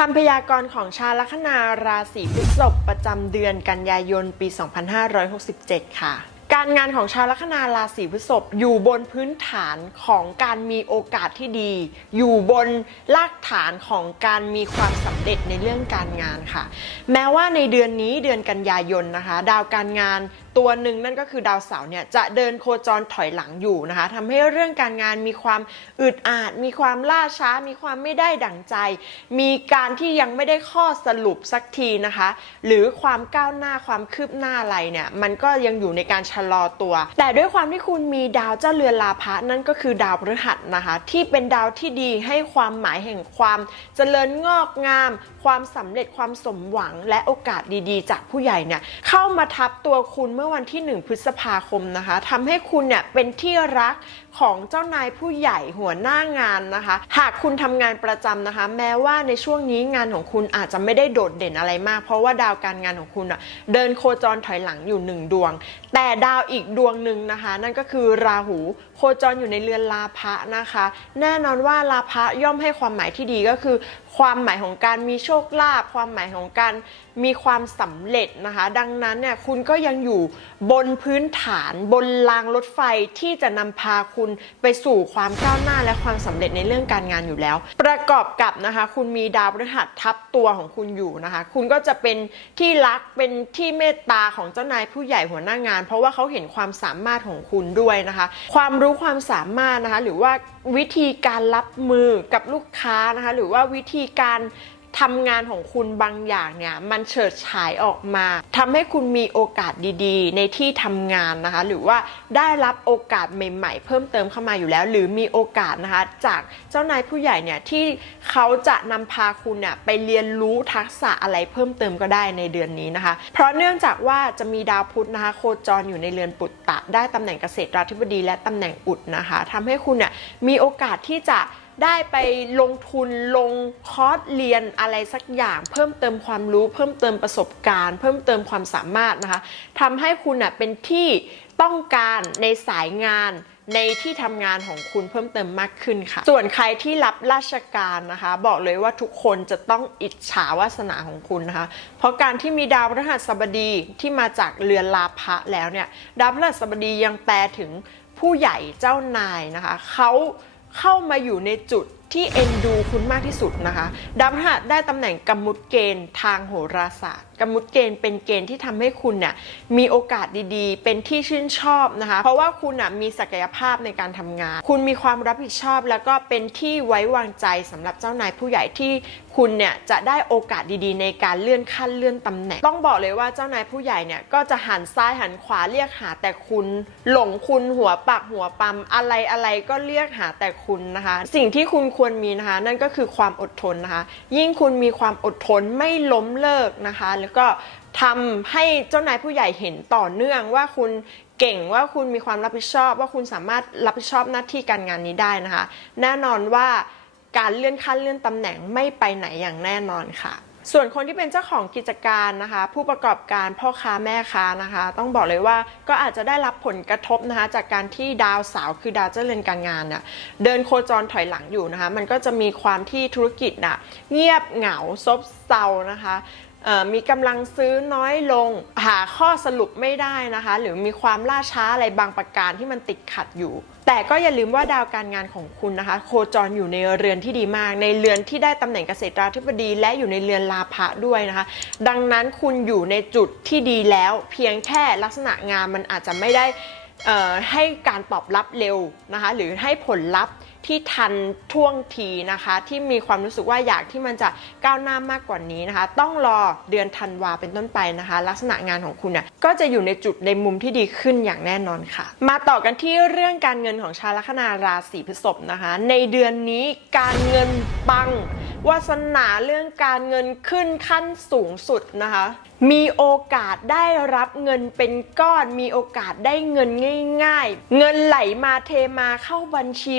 คำพยากรณ์ของชาวลัคนาราศีพฤษภประจำเดือนกันยายนปี 2567 ค่ะ การงานของชาวลัคนาราศีพฤษภอยู่บนพื้นฐานของการมีโอกาสที่ดี อยู่บนรากฐานของการมีความสำเร็จในเรื่องการงานค่ะ แม้ว่าในเดือนนี้เดือนกันยายนนะคะ ดาวการงาน ตัวหนึ่งนั่นก็คือดาวเสาร์เนี่ยจะเดินโคจรถอยหลังอยู่นะคะทำให้เรื่องการงานมีความอึดอัดมีความล่าช้า มีความไม่ได้ดั่งใจ มีการที่ยังไม่ได้ข้อสรุปสักทีนะคะ หรือความก้าวหน้าความคืบหน้าอะไรเนี่ยมันก็ยังอยู่ในการชะลอตัว แต่ด้วยความที่คุณมีดาวเจ้าเรือนลาภะนั่นก็คือดาวพฤหัสนะคะ ที่เป็นดาวที่ดีให้ความหมายแห่งความเจริญงอกงาม ความสำเร็จความสมหวังและโอกาสดีๆ จากผู้ใหญ่เนี่ยเข้ามาทับตัวคุณเมื่อวันที่ 1 พฤษภาคมนะคะทำให้คุณเนี่ยเป็นที่รักของเจ้านายผู้ใหญ่หัวหน้างานนะคะ หากคุณทำงานประจำนะคะ แม้ว่าในช่วงนี้งานของคุณอาจจะไม่ได้โดดเด่นอะไรมาก เพราะว่าดาวการงานของคุณเดินโคจรถอยหลังอยู่หนึ่งดวง แต่ดาวอีกดวงหนึ่งนะคะ นั่นก็คือราหูโคจรอยู่ในเรือนลาภะนะคะ แน่นอนว่าลาภะย่อมให้ความหมายที่ดีก็คือ ความหมายของการมีโชคลาภความหมายของการ มีความสำเร็จนะคะ ดังนั้นเนี่ยคุณก็ยังอยู่บนพื้นฐานบนรางรถไฟที่จะนำพาคุณไปสู่ความก้าวหน้าและความสำเร็จในเรื่องการงานอยู่แล้ว ประกอบกับนะคะ คุณมีดาวพฤหัสทับตัวของคุณอยู่นะคะ คุณก็จะเป็นที่รักเป็นที่เมตตาของเจ้านายผู้ใหญ่หัวหน้างาน เพราะว่าเขาเห็นความสามารถของคุณด้วยนะคะ ความรู้ความสามารถนะคะ หรือว่าวิธีการรับมือกับลูกค้านะคะ หรือว่าวิธีการ ทำงานของคุณบางอย่างเนี่ยมันเฉิดฉายออกมาทำให้คุณมีโอกาสดีๆ ในที่ทำงานนะคะ หรือว่าได้รับโอกาสใหม่ ๆ เพิ่มเติมเข้ามาอยู่แล้ว หรือมีโอกาสนะคะ จากเจ้านายผู้ใหญ่เนี่ยที่เขาจะนำพาคุณเนี่ยไปเรียนรู้ทักษะอะไรเพิ่มเติมก็ได้ในเดือนนี้นะคะ เพราะเนื่องจากว่าจะมีดาวพุธนะคะ โคจรอยู่ในเรือนปุตตะ ได้ตำแหน่งเกษตรราธิบดีและตำแหน่งอุดนะคะทำให้คุณเนี่ยมีโอกาสที่จะ ได้ไปลงทุนลงคอร์สเรียนอะไรสักอย่าง เพิ่มเติมความรู้ เพิ่มเติมประสบการณ์ เพิ่มเติมความสามารถนะคะทำให้คุณน่ะเป็นที่ต้องการในสายงานในที่ทำงานของคุณเพิ่มเติมมากขึ้นค่ะ ส่วนใครที่รับราชการนะคะ บอกเลยว่าทุกคนจะต้องอิจฉาวาสนาของคุณนะคะ เพราะการที่มีดาวพฤหัสบดีที่มาจากเรือนลาภะแล้วเนี่ย ดาวพฤหัสบดียังแปลถึงผู้ใหญ่เจ้านายนะคะเขา เข้ามาอยู่ในจุดที่เอ็นดูคุณมากที่สุดนะคะดาวพฤหัสได้ตำแหน่งกำมุดเกณฑ์ทางโหราศาสตร์กำมุดเกณฑ์เป็นเกณฑ์ที่ทำให้คุณน่ยมีโอกาสดีๆ เป็นที่ชื่นชอบนะคะ เพราะว่าคุณน่ะมีศักยภาพในการทำงาน คุณมีความรับผิดชอบ แล้วก็เป็นที่ไว้วางใจสำหรับเจ้านายผู้ใหญ่ที่คุณเนี่ยจะได้โอกาสดีๆ ในการเลื่อนขั้นเลื่อนตำแหน่ง ต้องบอกเลยว่าเจ้านายผู้ใหญ่เนี่ยก็จะหันซ้ายหันขวาเรียกหาแต่คุณหลงคุณหัวปักหัวปั๊มอะไรอะไรก็เรียกหาแต่คุณนะคะ สิ่งที่คุณควรมีนะคะ นั่นก็คือความอดทนนะคะ ยิ่งคุณมีความอดทนไม่ล้มเลิกนะคะแล้วก็ทำให้เจ้านายผู้ใหญ่เห็นต่อเนื่องว่าคุณเก่งว่าคุณมีความรับผิดชอบ ว่าคุณสามารถรับผิดชอบหน้าที่การงานนี้ได้นะคะ แน่นอนว่าการเลื่อนขั้นเลื่อนตำแหน่งไม่ไปไหนอย่างแน่นอนค่ะ ส่วนคนที่เป็นเจ้าของกิจการนะคะ ผู้ประกอบการพ่อค้าแม่ค้านะคะ ต้องบอกเลยว่าก็อาจจะได้รับผลกระทบนะคะ จากการที่ดาวเสาร์คือดาวเจ้าเรือนการงานเนี่ยเดินโคจรถอยหลังอยู่นะคะ มันก็จะมีความที่ธุรกิจน่ะเงียบเหงาซบเซานะคะ มีกำลังซื้อน้อยลง หาข้อสรุปไม่ได้นะคะ หรือมีความล่าช้าอะไรบางประการที่มันติดขัดอยู่ แต่ก็อย่าลืมว่าดาวการงานของคุณนะคะ โคจรอยู่ในเรือนที่ดีมาก ในเรือนที่ได้ตำแหน่งเกษตราธิบดีและอยู่ในเรือนลาภะด้วยนะคะ ดังนั้นคุณอยู่ในจุดที่ดีแล้ว เพียงแค่ลักษณะงานมันอาจจะไม่ได้ให้การตอบรับเร็วนะคะ หรือให้ผลลัพธ์ ที่ทันท่วงทีนะคะ ที่มีความรู้สึกว่าอยากที่มันจะก้าวหน้ามากกว่านี้นะคะ ต้องรอเดือนธันวาเป็นต้นไปนะคะ ลักษณะงานของคุณเนี่ยก็จะอยู่ในจุดในมุมที่ดีขึ้นอย่างแน่นอนค่ะ มาต่อกันที่เรื่องการเงินของชาวลัคนาราศีพฤษภนะคะ ในเดือนนี้การเงินปัง วาสนาเรื่องการเงินขึ้นขั้นสูงสุดนะคะ มีโอกาสได้รับเงินเป็นก้อน มีโอกาสได้เงินง่าย ๆ เงินไหลมาเทมาเข้าบัญชี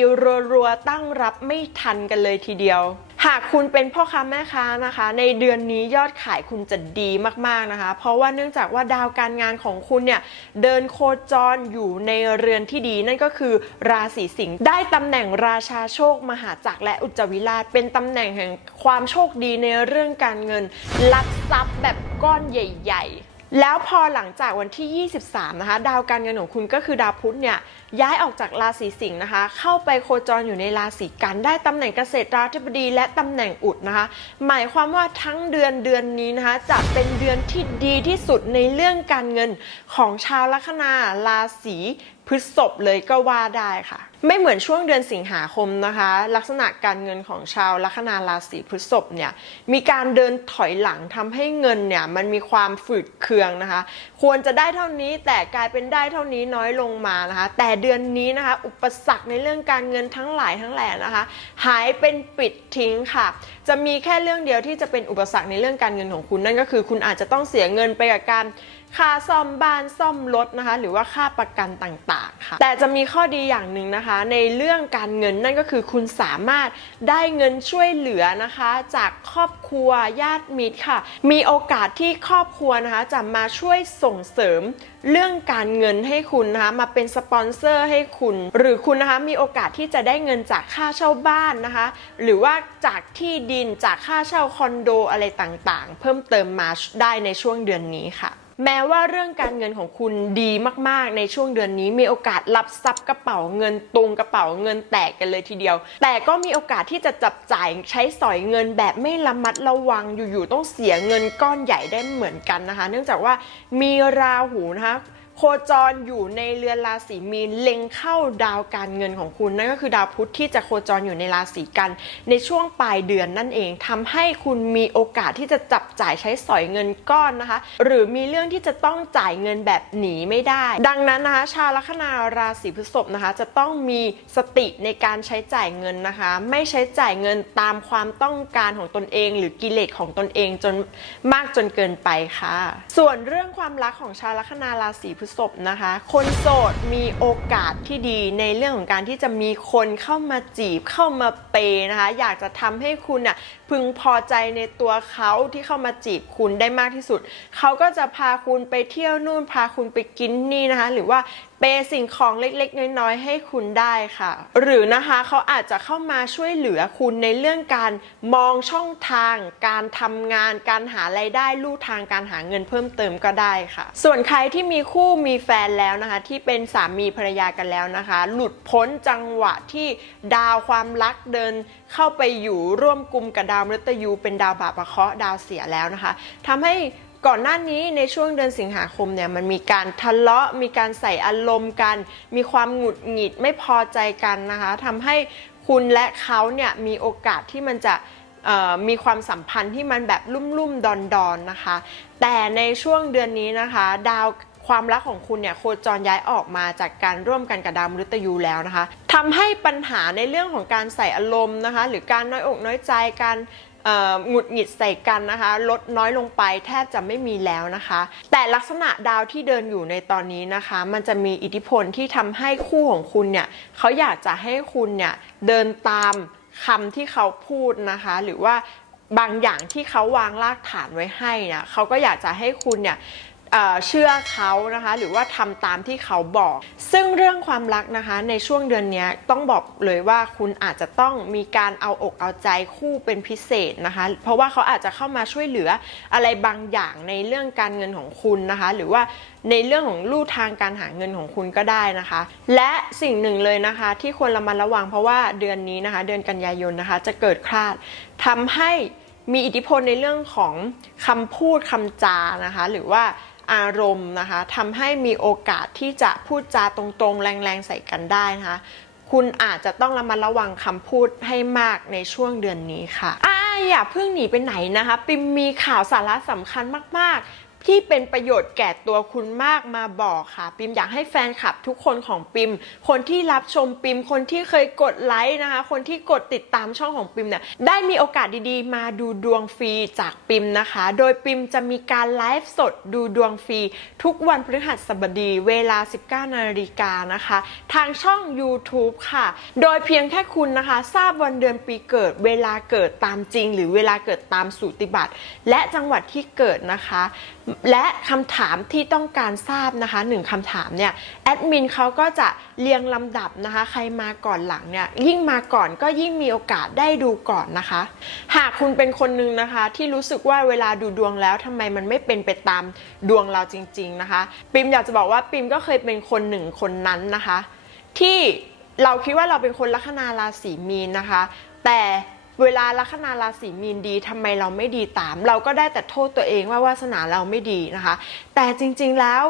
รัวๆตั้งรับไม่ทันกันเลยทีเดียว หากคุณเป็นพ่อค้าแม่ค้านะคะ ในเดือนนี้ยอดขายคุณจะดีมากๆนะคะ เพราะว่าเนื่องจากว่าดาวการงานของคุณเนี่ยเดินโคจรอยู่ในเรือนที่ดี นั่นก็คือราศีสิงห์ได้ตำแหน่งราชาโชค มหาจักรและอุจจวิราช เป็นตำแหน่งแห่งความโชคดีในเรื่องการเงินลักทรัพย์แบบก้อนใหญ่ ๆ แล้วพอหลังจากวันที่ 23 นะคะ ดาวการเงินของคุณก็คือดาวพุธเนี่ยย้ายออกจากราศีสิงห์นะคะ เข้าไปโคจรอยู่ในราศีกันได้ตำแหน่งเกษตรราธิบดี และตำแหน่งอุดนะคะ หมายความว่าทั้งเดือนเดือนนี้นะคะ จะเป็นเดือนที่ดีที่สุดในเรื่องการเงินของชาวลัคนาราศี พฤษภเลยก็ว่าได้ค่ะ ไม่เหมือนช่วงเดือนสิงหาคมนะคะ ลักษณะการเงินของชาวลัคนาราศีพฤษภเนี่ยมีการเดินถอยหลังทำให้เงินเนี่ยมันมีความฝืดเคืองนะคะ ควรจะได้เท่านี้แต่กลายเป็นได้เท่านี้น้อยลงมานะคะ แต่เดือนนี้นะคะ อุปสรรคในเรื่องการเงินทั้งหลายทั้งแหล่นะคะ หายเป็นปิดทิ้งค่ะ จะมีแค่เรื่องเดียวที่จะเป็นอุปสรรคในเรื่องการเงินของคุณนั่นก็คือ คุณอาจจะต้องเสียเงินไปกับการ ค่าซ่อมบ้านซ่อมรถนะคะ หรือว่าค่าประกันต่างๆค่ะ แต่จะมีข้อดีอย่างหนึ่งนะคะ ในเรื่องการเงินนั่นก็คือคุณสามารถได้เงินช่วยเหลือนะคะ จากครอบครัวญาติมิตรค่ะ มีโอกาสที่ครอบครัวนะคะจะมาช่วยส่งเสริมเรื่องการเงินให้คุณนะคะมาเป็นสปอนเซอร์ให้คุณ หรือคุณนะคะมีโอกาสที่จะได้เงินจากค่าเช่าบ้านนะคะ หรือว่าจากที่ดินจากค่าเช่าคอนโดอะไรต่างๆ เพิ่มเติมมาได้ในช่วงเดือนนี้ค่ะ แม้ว่าเรื่องการเงินของคุณดีมากๆ ในช่วงเดือนนี้มีโอกาสรับทรัพย์กระเป๋าเงินตุงกระเป๋าเงินแตกกันเลยทีเดียว แต่ก็มีโอกาสที่จะจับจ่ายใช้สอยเงินแบบไม่ระมัดระวังอยู่ๆต้องเสียเงินก้อนใหญ่ได้เหมือนกันนะคะ เนื่องจากว่ามีราหูนะคะ โคจรอยู่ในเรือนราศีมีนเล็งเข้าดาวการเงินของคุณ นั่นก็คือดาวพุธที่จะโคจรอยู่ในราศีกัน ในช่วงปลายเดือนนั่นเองทำให้คุณมีโอกาสที่จะจับจ่ายใช้สอยเงินก้อนนะคะ หรือมีเรื่องที่จะต้องจ่ายเงินแบบหนีไม่ได้ ดังนั้นนะคะ ชาวลัคนาราศีพฤษภนะคะ จะต้องมีสติในการใช้จ่ายเงินนะคะ ไม่ใช้จ่ายเงินตามความต้องการของตนเอง หรือกิเลสของตนเองจนมากจนเกินไปค่ะ ส่วนเรื่องความรักของชาวลัคนาราศีพฤษภนะคะ คนโสดมีโอกาสที่ดีในเรื่องของการที่จะมีคนเข้ามาจีบเข้ามาเปย์นะคะ อยากจะทำให้คุณอะพึงพอใจในตัวเขาที่เข้ามาจีบคุณได้มากที่สุด เขาก็จะพาคุณไปเที่ยวนู่นพาคุณไปกินนี่นะคะ หรือว่าเปย์สิ่งของเล็กๆ น้อยๆ ให้คุณได้ค่ะ หรือนะคะเขาอาจจะเข้ามาช่วยเหลือคุณในเรื่องการมองช่องทาง การทำงาน การหารายได้ลู่ทางการหาเงินเพิ่มเติมก็ได้ค่ะ ส่วนใครที่มีคู่มีแฟนแล้วนะคะ ที่เป็นสามีภรรยากันแล้วนะคะ หลุดพ้นจังหวะที่ดาวความรักเดิน เข้าไปอยู่ร่วมกลุ่มกับดาวมฤตยูเป็นดาวบาปะเคราะห์ดาวเสียแล้วนะคะทำให้ ก่อนหน้านี้ในช่วงเดือนสิงหาคมเนี่ยมันมีการทะเลาะมีการใส่อารมณ์กัน มีความหงุดหงิดไม่พอใจกันนะคะทำให้คุณและเขาเนี่ยมีโอกาสที่มันจะมีความสัมพันธ์ที่มันแบบลุ่มๆ ดอนๆนนะคะ แต่ในช่วงเดือนนี้นะคะ ดาวความรักของคุณเนี่ยโคจรย้ายออกมาจากการร่วมกันกับดาวมฤตยูแล้วนะคะทำให้ปัญหาในเรื่องของการใส่อารมณ์นะคะ หรือการน้อยอกน้อยใจการ หงุดหงิดใส่กันนะคะ ลดน้อยลงไปแทบจะไม่มีแล้วนะคะ แต่ลักษณะดาวที่เดินอยู่ในตอนนี้นะคะ มันจะมีอิทธิพลที่ทำให้คู่ของคุณเนี่ยเขาอยากจะให้คุณเนี่ยเดินตามคำที่เขาพูดนะคะ หรือว่าบางอย่างที่เขาวางรากฐานไว้ให้นะเขาก็อยากจะให้คุณเนี่ย เชื่อเขานะคะหรือว่าทำตามที่เขาบอก ซึ่งเรื่องความรักนะคะในช่วงเดือนนี้ต้องบอกเลยว่าคุณอาจจะต้องมีการเอาอกเอาใจคู่เป็นพิเศษนะคะ เพราะว่าเขาอาจจะเข้ามาช่วยเหลืออะไรบางอย่างในเรื่องการเงินของคุณนะคะ หรือว่าในเรื่องของลู่ทางการหาเงินของคุณก็ได้นะคะ และสิ่งหนึ่งเลยนะคะ ที่ควรระมัดระวังเพราะว่าเดือนนี้นะคะ เดือนกันยายนนะคะ จะเกิดคลาดทำให้มีอิทธิพลในเรื่องของคำพูดคำจานะคะ หรือว่า อารมณ์นะคะทำให้มีโอกาสที่จะพูดจาตรงๆ แรงๆใส่กันได้นะคะคุณอาจจะต้องระมัดระวังคำพูดให้มากในช่วงเดือนนี้ค่ะอ่าอย่าเพิ่งหนีไปไหนนะคะ ปิมมีข่าวสาระสำคัญมากๆ ที่เป็นประโยชน์แก่ตัวคุณมากมาบอกค่ะ ปิมอยากให้แฟนคลับทุกคนของปิม คนที่รับชมปิม คนที่เคยกดไลค์นะคะ คนที่กดติดตามช่องของปิมเนี่ยได้มีโอกาสดีๆ มาดูดวงฟรีจากปิมนะคะ โดยปิมจะมีการไลฟ์สดดูดวงฟรีทุกวันพฤหัสบดีเวลา 19นาฬิกานะคะ ทางช่อง YouTube ค่ะ โดยเพียงแค่คุณนะคะ ทราบวันเดือนปีเกิด เวลาเกิดตามจริง หรือเวลาเกิดตามสูติบัตรและจังหวัดที่เกิดนะคะ และคำถามที่ต้องการทราบนะคะหนึ่งคำถามเนี่ยแอดมินเขาก็จะเรียงลำดับนะคะ ใครมาก่อนหลังเนี่ยยิ่งมาก่อนก็ยิ่งมีโอกาสได้ดูก่อนนะคะ หากคุณเป็นคนหนึ่งนะคะ ที่รู้สึกว่าเวลาดูดวงแล้วทำไมมันไม่เป็นไปตามดวงเราจริง ๆนะคะ ปิมอยากจะบอกว่าปิมก็เคยเป็นคนหนึ่งคนนั้นนะคะ ที่เราคิดว่าเราเป็นคนลัคนาราศีมีนนะคะ แต่ เวลาลัคนาราศีมีนดีทำไมเราไม่ดีตาม เราก็ได้แต่โทษตัวเองว่าวาสนาเราไม่ดีนะคะ แต่จริงๆแล้ว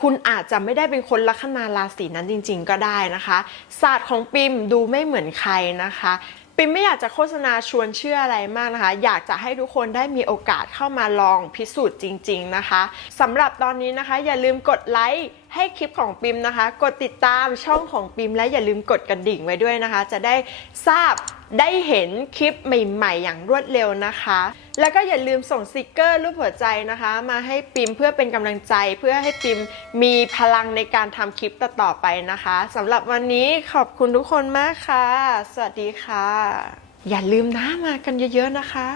คุณอาจจะไม่ได้เป็นคนลัคนาราศีนั้นจริง ๆ ก็ได้นะคะศาสตร์ของปิมดูไม่เหมือนใครนะคะปิมไม่อยากจะโฆษณาชวนเชื่ออะไรมากนะคะ อยากจะให้ทุกคนได้มีโอกาสเข้ามาลองพิสูจน์จริง ๆนะคะสำหรับตอนนี้นะคะ อย่าลืมกดไลค์ ให้คลิปของปิมนะคะ กดติดตามช่องของปิมและอย่าลืมกดกระดิ่งไว้ด้วยนะคะ จะได้ทราบได้เห็นคลิปใหม่ ๆ อย่างรวดเร็วนะคะ แล้วก็อย่าลืมส่งสติกเกอร์รูปหัวใจนะคะ มาให้ปิมเพื่อเป็นกำลังใจเพื่อให้ปิมมีพลังในการทำคลิปต่อๆไปนะคะสำหรับวันนี้ขอบคุณทุกคนมากค่ะ สวัสดีค่ะ อย่าลืมนะมากันเยอะๆนะคะ